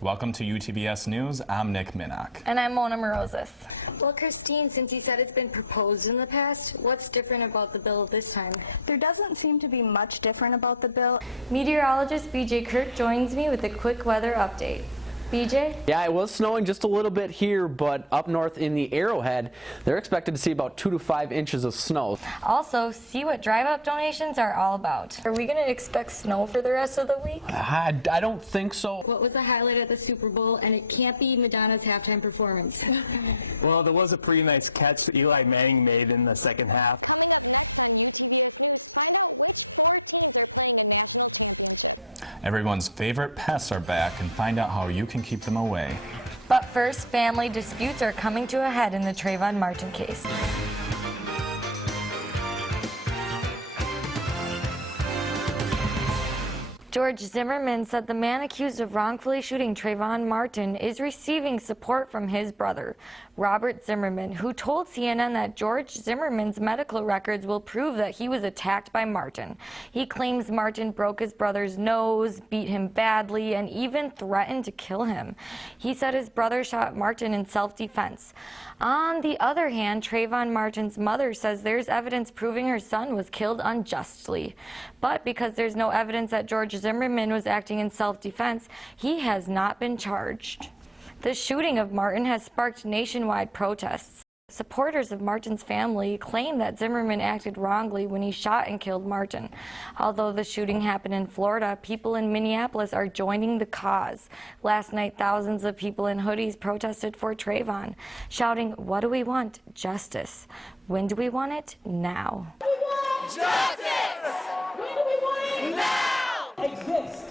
Welcome to UTVS News. I'm Nick Minnock. And I'm Ramona Marozas. Well, Christine, since you said it's been proposed in the past, what's different about the bill this time? There doesn't seem to be much different about the bill. Meteorologist BJ Kirk joins me with a quick weather update. BJ? Yeah, it was snowing just a little bit here, but up north in the Arrowhead, they're expected to see about 2 to 5 inches of snow. Also, see what drive-up donations are all about. Are we going to expect snow for the rest of the week? I don't think so. What was the highlight at the Super Bowl? And it can't be Madonna's halftime performance. Well, there was a pretty nice catch that Eli Manning made in the second half. Everyone's favorite pests are back, and find out how you can keep them away. But first, family disputes are coming to a head in the Trayvon Martin case. George Zimmerman said the man accused of wrongfully shooting Trayvon Martin is receiving support from his brother, Robert Zimmerman, who told CNN that George Zimmerman's medical records will prove that he was attacked by Martin. He claims Martin broke his brother's nose, beat him badly, and even threatened to kill him. He said his brother shot Martin in self-defense. On the other hand, Trayvon Martin's mother says there's evidence proving her son was killed unjustly. But because there's no evidence that George Zimmerman was acting in self-defense, he has not been charged. The shooting of Martin has sparked nationwide protests. Supporters of Martin's family claim that Zimmerman acted wrongly when he shot and killed Martin. Although the shooting happened in Florida, people in Minneapolis are joining the cause. Last night, thousands of people in hoodies protested for Trayvon, shouting, "What do we want? Justice. When do we want it? Now." We want justice! When do we want it? Now! Exist.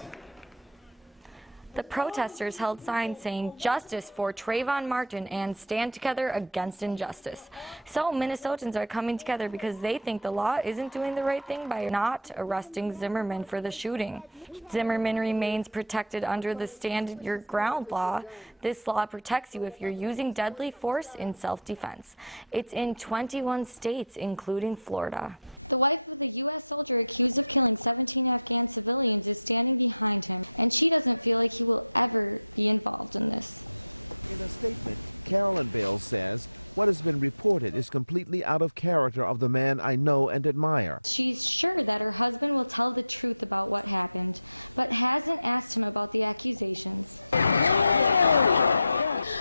The protesters held signs saying "Justice for Trayvon Martin" and "Stand together against injustice." So Minnesotans are coming together because they think the law isn't doing the right thing by not arresting Zimmerman for the shooting. Zimmerman remains protected under the Stand Your Ground law. This law protects you if you're using deadly force in self-defense. It's in 21 states, including Florida.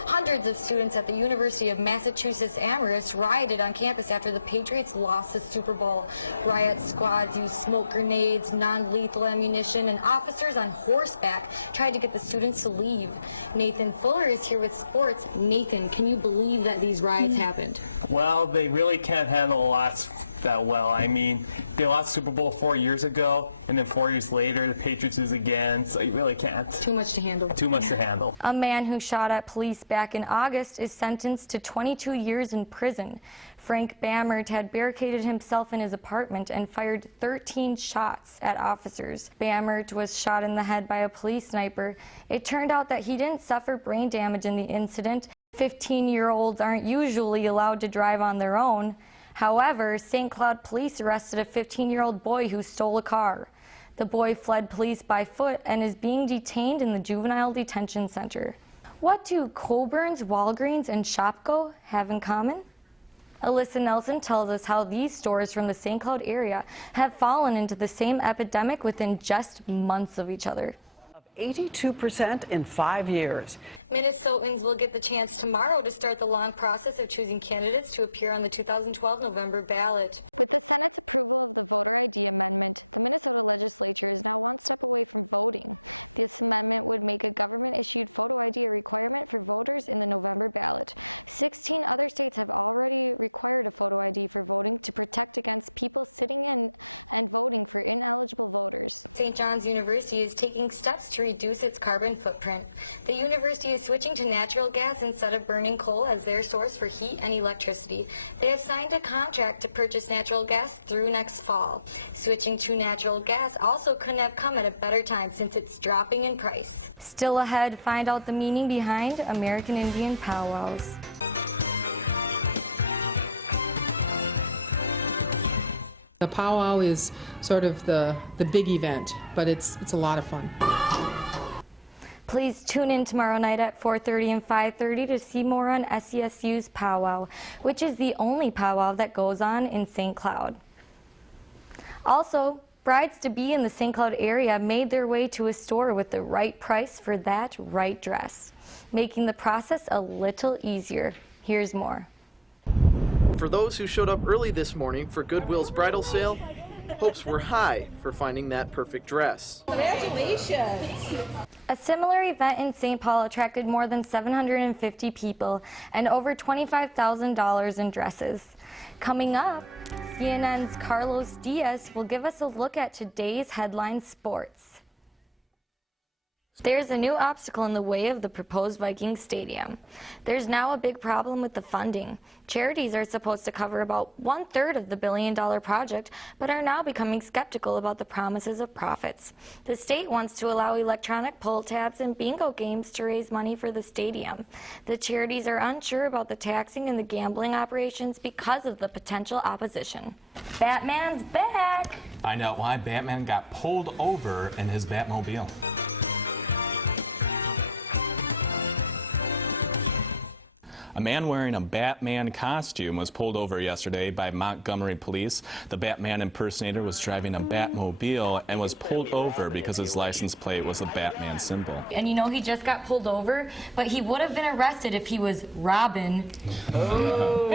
Hundreds of students at the University of Massachusetts Amherst rioted on campus after the Patriots lost the Super Bowl. Riot squads used smoke grenades, non-lethal ammunition, and officers on horseback tried to get the students to leave. Nathan Fuller is here with sports. Nathan, can you believe that these riots happened? Well, they really can't handle a loss that well. I mean, they lost Super Bowl 4 years ago, and then 4 years later, the Patriots lose again, so you really can't. Too much to handle. Too much to handle. A man who shot at police back in August is sentenced to 22 years in prison. Frank Bammert had barricaded himself in his apartment and fired 13 shots at officers. Bammert was shot in the head by a police sniper. It turned out that he didn't suffer brain damage in the incident. 15-year-olds aren't usually allowed to drive on their own. However, St. Cloud police arrested a 15-year-old boy who stole a car. The boy fled police by foot and is being detained in the Juvenile Detention Center. What do Coburn's, Walgreens, and Shopko have in common? Alyssa Nelson tells us how these stores from the St. Cloud area have fallen into the same epidemic within just months of each other. 82% in 5 years. Minnesotans will get the chance tomorrow to start the long process of choosing candidates to appear on the 2012 November ballot. With the Senate approval of the voter ID amendment, the Minnesota legislature is now one step away from voting. This amendment would make a government-issued photo ID requirement for voters in the November ballot. 16 other states have already required a photo ID for voting to protect against people sitting in and voting for ineligible voters. St. John's University is taking steps to reduce its carbon footprint. The university is switching to natural gas instead of burning coal as their source for heat and electricity. They have signed a contract to purchase natural gas through next fall. Switching to natural gas also couldn't have come at a better time since it's dropping in price. Still ahead, find out the meaning behind American Indian powwows. The powwow is sort of the big event, but it's a lot of fun. Please tune in tomorrow night at 4:30 and 5:30 to see more on SCSU's powwow, which is the only powwow that goes on in St. Cloud. Also, brides-to-be in the St. Cloud area made their way to a store with the right price for that right dress, making the process a little easier. Here's more. For those who showed up early this morning for Goodwill's bridal sale, hopes were high for finding that perfect dress. Congratulations! A similar event in St. Paul attracted more than 750 people and over $25,000 in dresses. Coming up, CNN's Carlos Diaz will give us a look at today's headline sports. There's a new obstacle in the way of the proposed Vikings stadium. There's now a big problem with the funding. Charities are supposed to cover about 1/3 of the billion-dollar project, but are now becoming skeptical about the promises of profits. The state wants to allow electronic pull tabs and bingo games to raise money for the stadium. The charities are unsure about the taxing and the gambling operations because of the potential opposition. Batman's back! Find out why Batman got pulled over in his Batmobile. A man wearing a Batman costume was pulled over yesterday by Montgomery police. The Batman impersonator was driving a Batmobile and was pulled over because his license plate was a Batman symbol. And you know, he just got pulled over, but he would have been arrested if he was Robin. Oh.